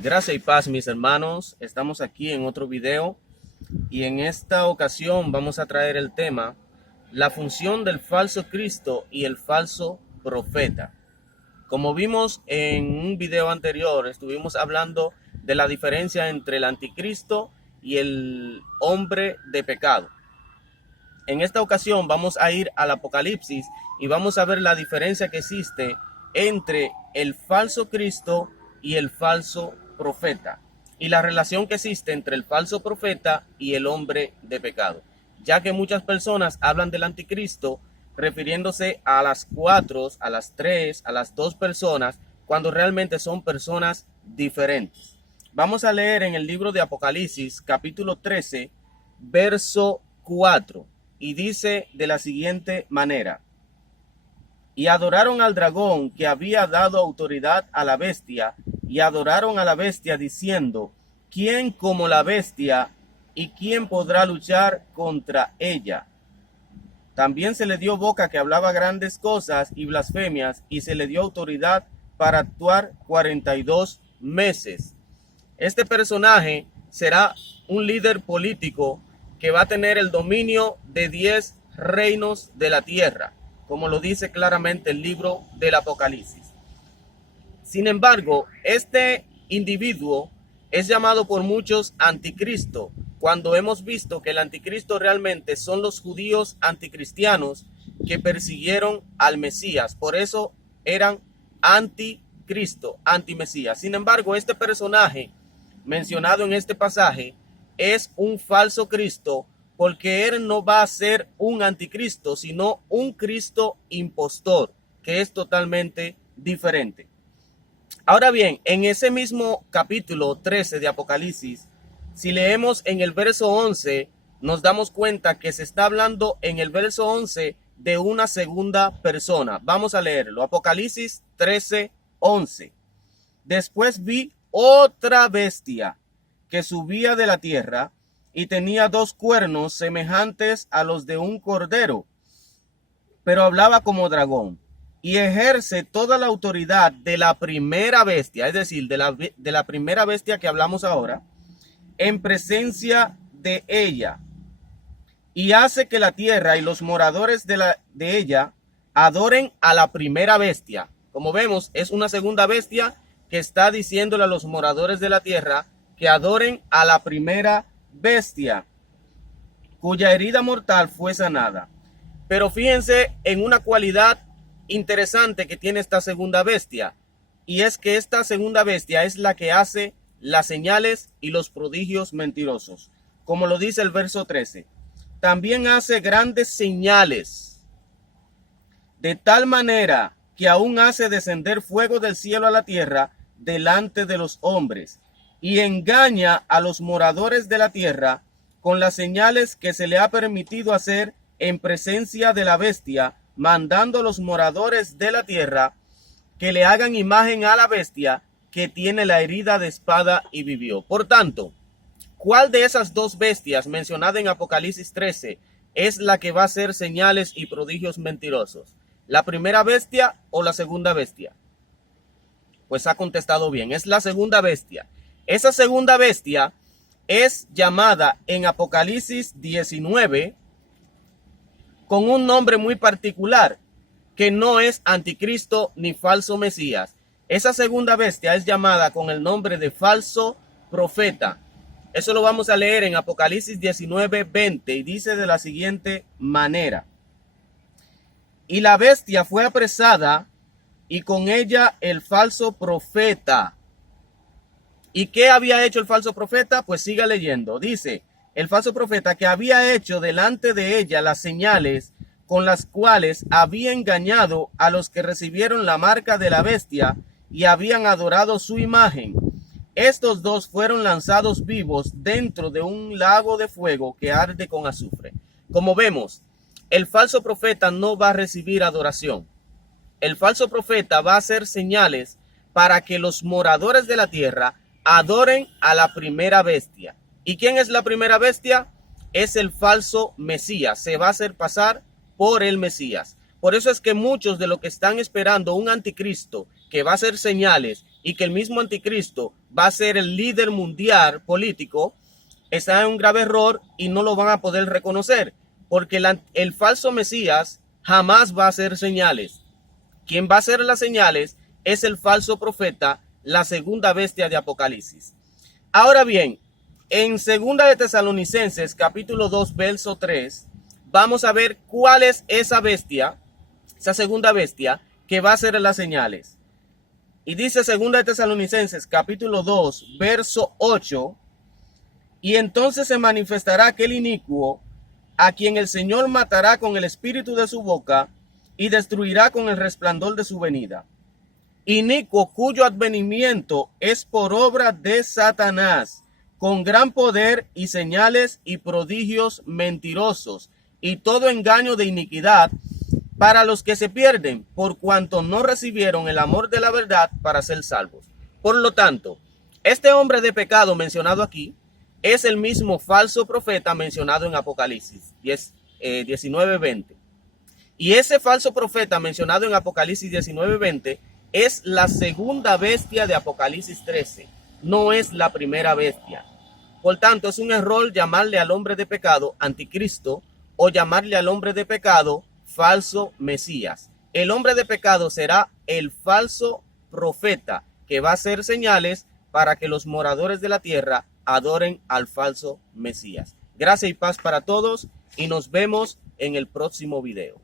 Gracias y paz, mis hermanos. Estamos aquí en otro video y en esta ocasión vamos a traer el tema: la función del falso Cristo y el falso profeta. Como vimos en un video anterior, estuvimos hablando de la diferencia entre el anticristo y el hombre de pecado. En esta ocasión vamos a ir al Apocalipsis y vamos a ver la diferencia que existe entre el falso Cristo y el falso profeta, y la relación que existe entre el falso profeta y el hombre de pecado, ya que muchas personas hablan del anticristo refiriéndose a las cuatro, a las tres, a las dos personas, cuando realmente son personas diferentes. Vamos a leer en el libro de Apocalipsis, capítulo 13, verso 4, y dice de la siguiente manera: y adoraron al dragón que había dado autoridad a la bestia, y adoraron a la bestia diciendo: ¿quién como la bestia y quién podrá luchar contra ella? También se le dio boca que hablaba grandes cosas y blasfemias, y se le dio autoridad para actuar 42 meses. Este personaje será un líder político que va a tener el dominio de 10 reinos de la tierra, como lo dice claramente el libro del Apocalipsis. Sin embargo, este individuo es llamado por muchos anticristo, cuando hemos visto que el anticristo realmente son los judíos anticristianos que persiguieron al Mesías. Por eso eran anticristo, antimesías. Sin embargo, este personaje mencionado en este pasaje es un falso Cristo, porque él no va a ser un anticristo, sino un Cristo impostor, que es totalmente diferente. Ahora bien, en ese mismo capítulo 13 de Apocalipsis, si leemos en el verso 11, nos damos cuenta que se está hablando en el verso 11 de una segunda persona. Vamos a leerlo. Apocalipsis 13, 11. Después vi otra bestia que subía de la tierra y tenía dos cuernos semejantes a los de un cordero, pero hablaba como dragón, y ejerce toda la autoridad de la primera bestia, es decir, de la primera bestia que hablamos ahora, en presencia de ella, y hace que la tierra y los moradores de ella adoren a la primera bestia. Como vemos, es una segunda bestia que está diciéndole a los moradores de la tierra que adoren a la primera bestia, cuya herida mortal fue sanada. Pero fíjense en una cualidad interesante que tiene esta segunda bestia, y es que esta segunda bestia es la que hace las señales y los prodigios mentirosos, como lo dice el verso 13. También hace grandes señales, de tal manera que aún hace descender fuego del cielo a la tierra delante de los hombres, y engaña a los moradores de la tierra con las señales que se le ha permitido hacer en presencia de la bestia, mandando a los moradores de la tierra que le hagan imagen a la bestia que tiene la herida de espada y vivió. Por tanto, ¿cuál de esas dos bestias mencionadas en Apocalipsis 13 es la que va a hacer señales y prodigios mentirosos? ¿La primera bestia o la segunda bestia? Pues ha contestado bien, es la segunda bestia. Esa segunda bestia es llamada en Apocalipsis 19 con un nombre muy particular, que no es anticristo ni falso mesías. Esa segunda bestia es llamada con el nombre de falso profeta. Eso lo vamos a leer en Apocalipsis 19, 20, y dice de la siguiente manera: y la bestia fue apresada, y con ella el falso profeta. ¿Y qué había hecho el falso profeta? Pues siga leyendo. Dice: el falso profeta, que había hecho delante de ella las señales con las cuales había engañado a los que recibieron la marca de la bestia y habían adorado su imagen. Estos dos fueron lanzados vivos dentro de un lago de fuego que arde con azufre. Como vemos, el falso profeta no va a recibir adoración. El falso profeta va a hacer señales para que los moradores de la tierra adoren a la primera bestia. ¿Y quién es la primera bestia? Es el falso Mesías. Se va a hacer pasar por el Mesías. Por eso es que muchos de los que están esperando un anticristo que va a hacer señales y que el mismo anticristo va a ser el líder mundial político, está en un grave error y no lo van a poder reconocer, porque el falso Mesías jamás va a hacer señales. Quien va a hacer las señales es el falso profeta, la segunda bestia de Apocalipsis. Ahora bien, en segunda de Tesalonicenses, capítulo 2, verso 3, vamos a ver cuál es esa bestia, esa segunda bestia, que va a hacer las señales. Y dice segunda de Tesalonicenses, capítulo 2, verso 8, y entonces se manifestará aquel inicuo, a quien el Señor matará con el espíritu de su boca, y destruirá con el resplandor de su venida. Inicuo cuyo advenimiento es por obra de Satanás, con gran poder y señales y prodigios mentirosos, y todo engaño de iniquidad para los que se pierden, por cuanto no recibieron el amor de la verdad para ser salvos. Por lo tanto, este hombre de pecado mencionado aquí es el mismo falso profeta mencionado en Apocalipsis 19:20. Y ese falso profeta mencionado en Apocalipsis 19:20 es la segunda bestia de Apocalipsis 13, no es la primera bestia. Por tanto, es un error llamarle al hombre de pecado anticristo o llamarle al hombre de pecado falso Mesías. El hombre de pecado será el falso profeta que va a hacer señales para que los moradores de la tierra adoren al falso Mesías. Gracias y paz para todos y nos vemos en el próximo video.